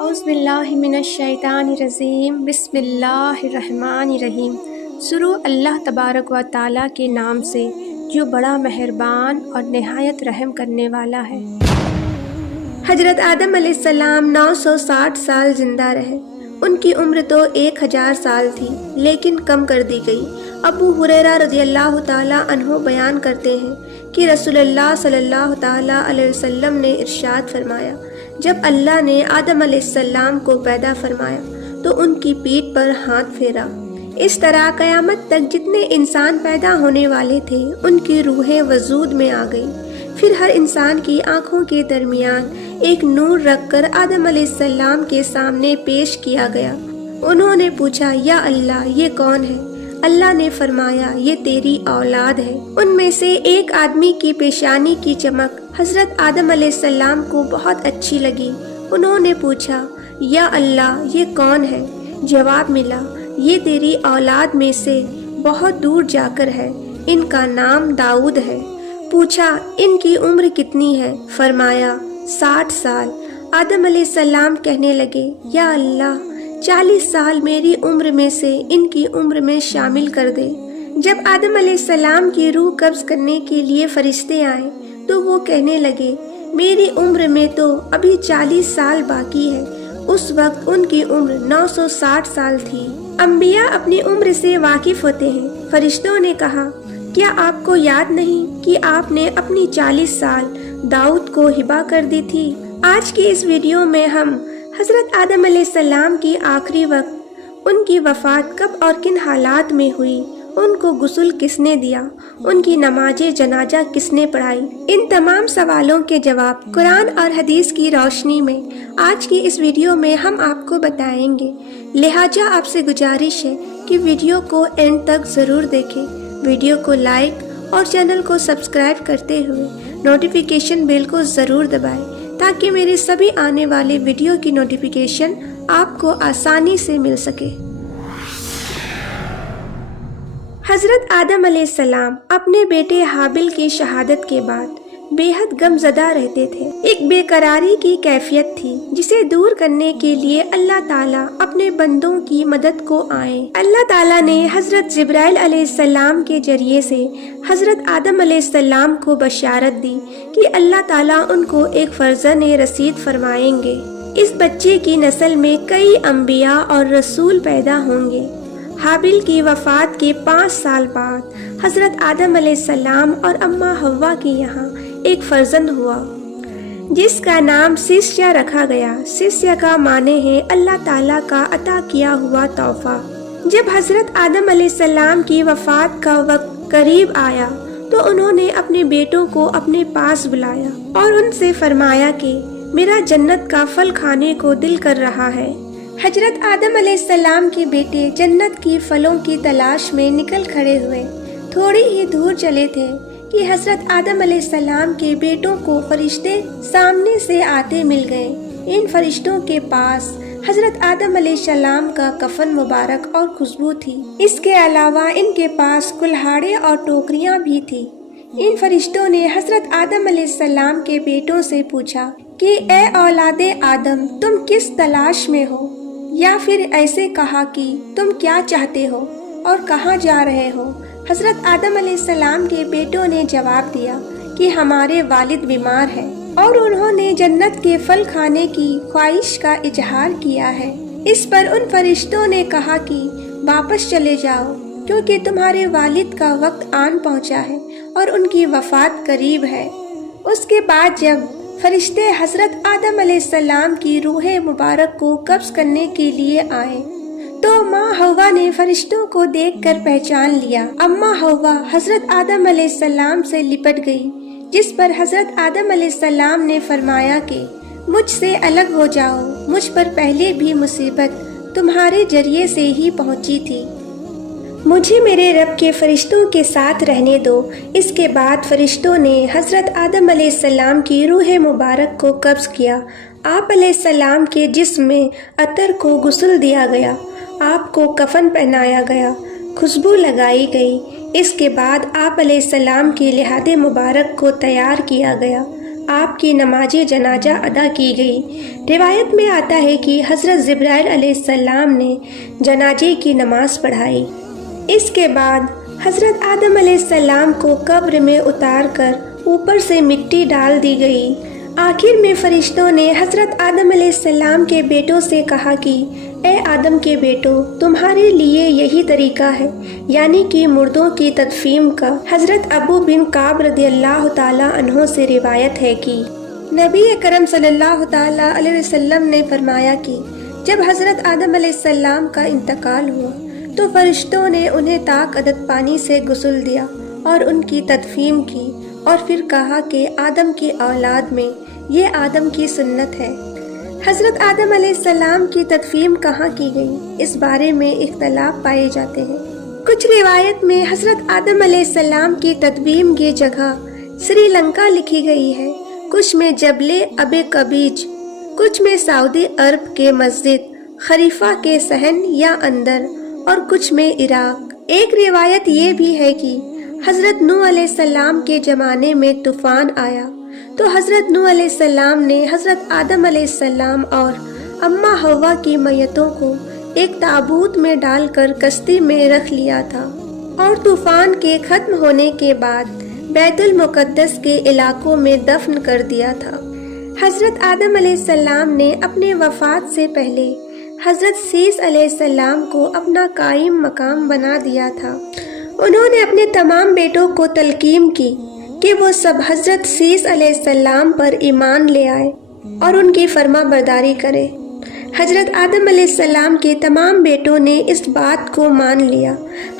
اعوذ باللہ من الشیطان الرجیم بسم اللہ الرحمن الرحیم۔ شروع اللہ تبارک و تعالیٰ کے نام سے جو بڑا مہربان اور نہایت رحم کرنے والا ہے۔ حضرت آدم علیہ السلام 960 سال زندہ رہے۔ ان کی عمر تو 1000 سال تھی لیکن کم کر دی گئی۔ ابو ہریرہ رضی اللہ تعالیٰ عنہ بیان کرتے ہیں کہ رسول اللہ صلی اللہ تعالیٰ علیہ وسلم نے ارشاد فرمایا، جب اللہ نے آدم علیہ السلام کو پیدا فرمایا تو ان کی پیٹھ پر ہاتھ پھیرا۔ اس طرح قیامت تک جتنے انسان پیدا ہونے والے تھے ان کی روحیں وجود میں آ گئیں۔ پھر ہر انسان کی آنکھوں کے درمیان ایک نور رکھ کر آدم علیہ السلام کے سامنے پیش کیا گیا۔ انہوں نے پوچھا، یا اللہ یہ کون ہے؟ اللہ نے فرمایا، یہ تیری اولاد ہے۔ ان میں سے ایک آدمی کی پیشانی کی چمک حضرت آدم علیہ السلام کو بہت اچھی لگی۔ انہوں نے پوچھا، یا اللہ یہ کون ہے؟ جواب ملا، یہ تیری اولاد میں سے بہت دور جا کر ہے، ان کا نام داؤد ہے۔ پوچھا، ان کی عمر کتنی ہے؟ فرمایا 60 سال۔ آدم علیہ السلام کہنے لگے، یا اللہ 40 سال میری عمر میں سے ان کی عمر میں شامل کر دے۔ جب آدم علیہ السلام کی روح قبض کرنے کے لیے فرشتے آئے تو وہ کہنے لگے، میری عمر میں تو ابھی 40 سال باقی ہے۔ اس وقت ان کی عمر 960 سال تھی۔ انبیاء اپنی عمر سے واقف ہوتے ہیں۔ فرشتوں نے کہا، کیا آپ کو یاد نہیں کہ آپ نے اپنی 40 سال داؤد کو ہبہ کر دی تھی؟ آج کی اس ویڈیو میں ہم حضرت آدم علیہ السلام کی آخری وقت، ان کی وفات کب اور کن حالات میں ہوئی، ان کو غسل کس نے دیا، ان کی نماز جنازہ کس نے پڑھائی، ان تمام سوالوں کے جواب قرآن اور حدیث کی روشنی میں آج کی اس ویڈیو میں ہم آپ کو بتائیں گے۔ لہٰذا آپ سے گزارش ہے کہ ویڈیو کو اینڈ تک ضرور دیکھیں۔ ویڈیو کو لائک اور چینل کو سبسکرائب کرتے ہوئے نوٹیفیکیشن بیل کو ضرور دبائیں تاکہ میرے سبھی آنے والے ویڈیو کی نوٹیفیکیشن آپ کو آسانی سے مل سکے۔ حضرت آدم علیہ السلام اپنے بیٹے حابل کی شہادت کے بعد بے حد غم زدہ رہتے تھے۔ ایک بے قراری کی کیفیت تھی جسے دور کرنے کے لیے اللہ تعالیٰ اپنے بندوں کی مدد کو آئے۔ اللہ تعالیٰ نے حضرت جبرائیل علیہ السلام کے ذریعے سے حضرت آدم علیہ السلام کو بشارت دی کہ اللہ تعالیٰ ان کو ایک فرزند رسید فرمائیں گے۔ اس بچے کی نسل میں کئی انبیاء اور رسول پیدا ہوں گے۔ حابل کی وفات کے 5 سال بعد حضرت آدم علیہ السلام اور اماں حوا کے یہاں ایک فرزند ہوا جس کا نام سیسیا رکھا گیا۔ سیسیا کا معنی ہے اللہ تعالیٰ کا عطا کیا ہوا تحفہ۔ جب حضرت آدم علیہ السلام کی وفات کا وقت قریب آیا تو انہوں نے اپنے بیٹوں کو اپنے پاس بلایا اور ان سے فرمایا کہ میرا جنت کا پھل کھانے کو دل کر رہا ہے۔ حضرت آدم علیہ السلام کے بیٹے جنت کی پھلوں کی تلاش میں نکل کھڑے ہوئے۔ تھوڑی ہی دور چلے تھے کہ حضرت آدم علیہ السلام کے بیٹوں کو فرشتے سامنے سے آتے مل گئے۔ ان فرشتوں کے پاس حضرت آدم علیہ السلام کا کفن مبارک اور خوشبو تھی۔ اس کے علاوہ ان کے پاس کلہاڑے اور ٹوکریاں بھی تھی۔ ان فرشتوں نے حضرت آدم علیہ السلام کے بیٹوں سے پوچھا کہ اے اولاد آدم، تم کس تلاش میں ہو؟ یا پھر ایسے کہا کہ تم کیا چاہتے ہو اور کہاں جا رہے ہو؟ حضرت آدم علیہ السلام کے بیٹوں نے جواب دیا کہ ہمارے والد بیمار ہیں اور انہوں نے جنت کے پھل کھانے کی خواہش کا اظہار کیا ہے۔ اس پر ان فرشتوں نے کہا کہ واپس چلے جاؤ کیونکہ تمہارے والد کا وقت آن پہنچا ہے اور ان کی وفات قریب ہے۔ اس کے بعد جب فرشتے حضرت آدم علیہ السلام کی روح مبارک کو قبض کرنے کے لیے آئے تو ماں حوا نے فرشتوں کو دیکھ کر پہچان لیا۔ اماں حوا حضرت آدم علیہ السلام سے لپٹ گئی، جس پر حضرت آدم علیہ السلام نے فرمایا کہ مجھ سے الگ ہو جاؤ، مجھ پر پہلے بھی مصیبت تمہارے ذریعے سے ہی پہنچی تھی، مجھے میرے رب کے فرشتوں کے ساتھ رہنے دو۔ اس کے بعد فرشتوں نے حضرت آدم علیہ السلام کی روح مبارک کو قبض کیا۔ آپ علیہ السلام کے جسم میں عطر کو غسل دیا گیا، آپ کو کفن پہنایا گیا، خوشبو لگائی گئی۔ اس کے بعد آپ علیہ السلام کے لحاد مبارک کو تیار کیا گیا۔ آپ کی نماز جنازہ ادا کی گئی۔ روایت میں آتا ہے کہ حضرت جبرائیل علیہ السلام نے جنازے کی نماز پڑھائی۔ اس کے بعد حضرت آدم علیہ السلام کو قبر میں اتار کر اوپر سے مٹی ڈال دی گئی۔ آخر میں فرشتوں نے حضرت آدم علیہ السلام کے بیٹوں سے کہا کہ اے آدم کے بیٹو، تمہارے لیے یہی طریقہ ہے، یعنی کہ مردوں کی تدفین کا۔ حضرت ابو بن کعب رضی اللہ تعالیٰ عنہ سے روایت ہے کہ نبی اکرم صلی اللہ تعالیٰ علیہ وسلم نے فرمایا کہ جب حضرت آدم علیہ السلام کا انتقال ہوا تو فرشتوں نے انہیں طاق عدد پانی سے غسل دیا اور ان کی تدفین کی، اور پھر کہا کہ آدم کی اولاد میں یہ آدم کی سنت ہے۔ حضرت آدم علیہ السلام کی تدفین کہاں کی گئی، اس بارے میں اختلاف پائے جاتے ہیں۔ کچھ روایت میں حضرت آدم علیہ السلام کی تدفین کی جگہ سری لنکا لکھی گئی ہے، کچھ میں جبل ابے قبیج، کچھ میں سعودی عرب کے مسجد خلیفہ کے صحن یا اندر، اور کچھ میں عراق۔ ایک روایت یہ بھی ہے کہ حضرت نوح علیہ السلام کے زمانے میں طوفان آیا تو حضرت نوح علیہ السلام نے حضرت آدم علیہ السلام اور اماں حوا کی میتوں کو ایک تابوت میں ڈال کر کشتی میں رکھ لیا تھا، اور طوفان کے ختم ہونے کے بعد بیت المقدس کے علاقوں میں دفن کر دیا تھا۔ حضرت آدم علیہ السلام نے اپنے وفات سے پہلے حضرت سیس علیہ السلام کو اپنا قائم مقام بنا دیا تھا۔ انہوں نے اپنے تمام بیٹوں کو تلقین کی کہ وہ سب حضرت سیس علیہ السلام پر ایمان لے آئے اور ان کی فرما برداری کرے۔ حضرت آدم علیہ السلام کے تمام بیٹوں نے اس بات کو مان لیا۔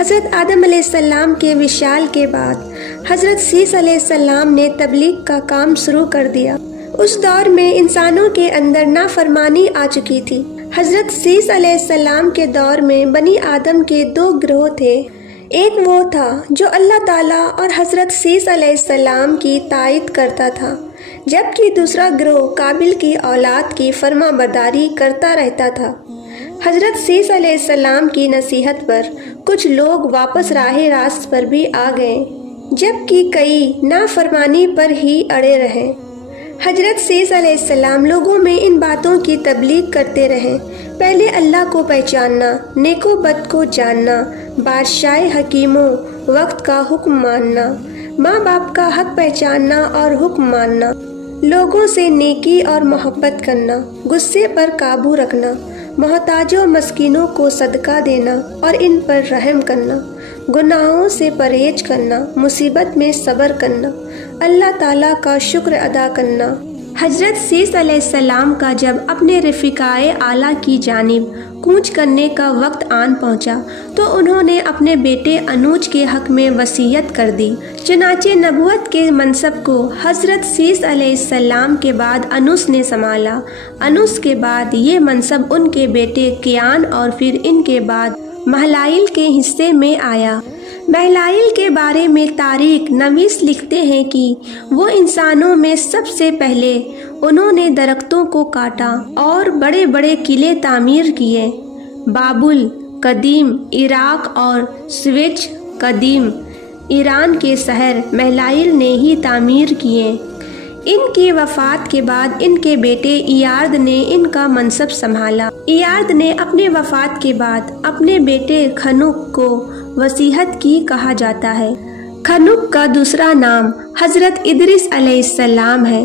حضرت آدم علیہ السلام کے وصال کے بعد حضرت سیس علیہ السلام نے تبلیغ کا کام شروع کر دیا۔ اس دور میں انسانوں کے اندر نافرمانی آ چکی تھی۔ حضرت سیس علیہ السلام کے دور میں بنی آدم کے دو گروہ تھے، ایک وہ تھا جو اللہ تعالیٰ اور حضرت سیس علیہ السلام کی تائید کرتا تھا، جبکہ دوسرا گروہ قابل کی اولاد کی فرما برداری کرتا رہتا تھا۔ حضرت سیس علیہ السلام کی نصیحت پر کچھ لوگ واپس راہ راست پر بھی آ گئے، جبکہ کئی نافرمانی پر ہی اڑے رہے۔ حضرت سیس علیہ السلام لوگوں میں ان باتوں کی تبلیغ کرتے رہے، پہلے اللہ کو پہچاننا، نیک و بد کو جاننا، بادشاہ حکیموں وقت کا حکم ماننا، ماں باپ کا حق پہچاننا اور حکم ماننا، لوگوں سے نیکی اور محبت کرنا، غصے پر قابو رکھنا، محتاجوں و مسکینوں کو صدقہ دینا اور ان پر رحم کرنا، گناہوں سے پرہیز کرنا، مصیبت میں صبر کرنا، اللہ تعالیٰ کا شکر ادا کرنا۔ حضرت سیس علیہ السلام کا جب اپنے رفیقائے اعلیٰ کی جانب کوچ کرنے کا وقت آن پہنچا تو انہوں نے اپنے بیٹے انوج کے حق میں وصیت کر دی۔ چنانچہ نبوت کے منصب کو حضرت سیس علیہ السلام کے بعد انوس نے سنبھالا۔ انوس کے بعد یہ منصب ان کے بیٹے کیان اور پھر ان کے بعد مہلائل کے حصے میں آیا۔ مہلائل کے بارے میں تاریخ نویس لکھتے ہیں کہ وہ انسانوں میں سب سے پہلے انہوں نے درختوں کو کاٹا اور بڑے بڑے قلعے تعمیر کیے۔ بابل قدیم عراق اور سویچ قدیم ایران کے شہر مہلائل نے ہی تعمیر کیے۔ ان کی وفات کے بعد ان کے بیٹے ایارد نے ان کا منصب سنبھالا۔ ایارد نے اپنے وفات کے بعد اپنے بیٹے خنوک کو وصیت کی کہا جاتا ہے۔ خنوک کا دوسرا نام حضرت ادریس علیہ السلام ہے۔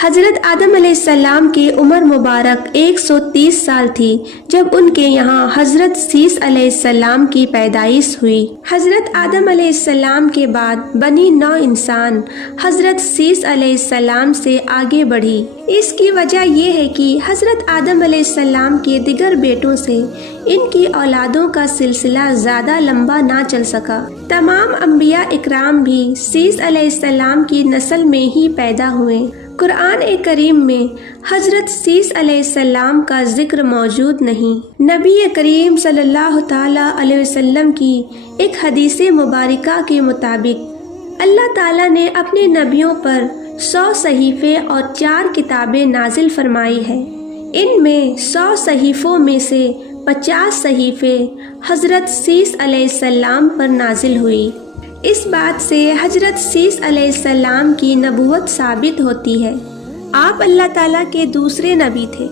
حضرت آدم علیہ السلام کی عمر مبارک 130 سال تھی جب ان کے یہاں حضرت سیس علیہ السلام کی پیدائش ہوئی۔ حضرت آدم علیہ السلام کے بعد بنی نوع انسان حضرت سیس علیہ السلام سے آگے بڑھی۔ اس کی وجہ یہ ہے کہ حضرت آدم علیہ السلام کے دیگر بیٹوں سے ان کی اولادوں کا سلسلہ زیادہ لمبا نہ چل سکا۔ تمام انبیاء اکرام بھی سیس علیہ السلام کی نسل میں ہی پیدا ہوئے۔ قرآن کریم میں حضرت سیس علیہ السلام کا ذکر موجود نہیں۔ نبی کریم صلی اللہ تعالیٰ علیہ وسلم کی ایک حدیث مبارکہ کے مطابق اللہ تعالیٰ نے اپنے نبیوں پر 100 صحیفے اور 4 کتابیں نازل فرمائی ہے۔ ان میں 100 صحیفوں میں سے 50 صحیفے حضرت سیس علیہ السلام پر نازل ہوئی۔ اس بات سے حضرت سیس علیہ السلام کی نبوت ثابت ہوتی ہے۔ آپ اللہ تعالیٰ کے دوسرے نبی تھے۔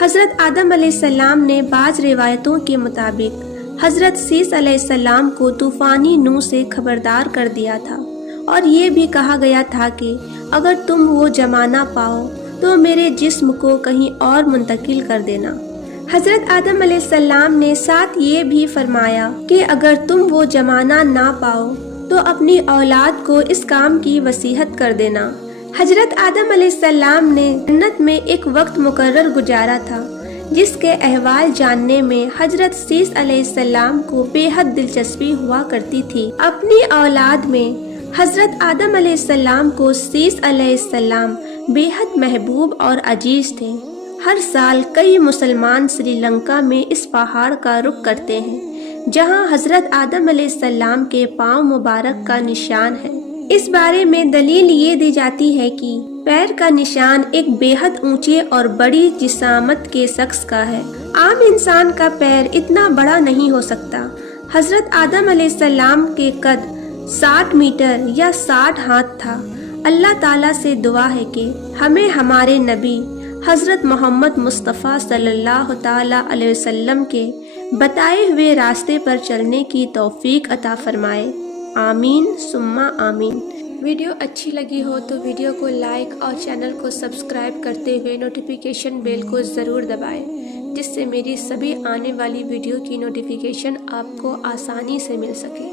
حضرت آدم علیہ السلام نے بعض روایتوں کے مطابق حضرت سیس علیہ السلام کو طوفانی نوح سے خبردار کر دیا تھا، اور یہ بھی کہا گیا تھا کہ اگر تم وہ زمانہ پاؤ تو میرے جسم کو کہیں اور منتقل کر دینا۔ حضرت آدم علیہ السلام نے ساتھ یہ بھی فرمایا کہ اگر تم وہ زمانہ نہ پاؤ تو اپنی اولاد کو اس کام کی وصیت کر دینا۔ حضرت آدم علیہ السلام نے جنت میں ایک وقت مقرر گزارا تھا جس کے احوال جاننے میں حضرت سیس علیہ السلام کو بے حد دلچسپی ہوا کرتی تھی۔ اپنی اولاد میں حضرت آدم علیہ السلام کو سیس علیہ السلام بے حد محبوب اور عزیز تھے۔ ہر سال کئی مسلمان سری لنکا میں اس پہاڑ کا رخ کرتے ہیں جہاں حضرت آدم علیہ السلام کے پاؤں مبارک کا نشان ہے۔ اس بارے میں دلیل یہ دی جاتی ہے کہ پیر کا نشان ایک بے حد اونچے اور بڑی جسامت کے شخص کا ہے۔ عام انسان کا پیر اتنا بڑا نہیں ہو سکتا۔ حضرت آدم علیہ السلام کے قد 60 میٹر یا 60 ہاتھ تھا۔ اللہ تعالیٰ سے دعا ہے کہ ہمیں ہمارے نبی حضرت محمد مصطفیٰ صلی اللہ تعالیٰ علیہ وسلم کے بتائے ہوئے راستے پر چلنے کی توفیق عطا فرمائے۔ آمین ثم آمین۔ ویڈیو اچھی لگی ہو تو ویڈیو کو لائک اور چینل کو سبسکرائب کرتے ہوئے نوٹیفیکیشن بیل کو ضرور دبائیں، جس سے میری سبھی آنے والی ویڈیو کی نوٹیفیکیشن آپ کو آسانی سے مل سکے۔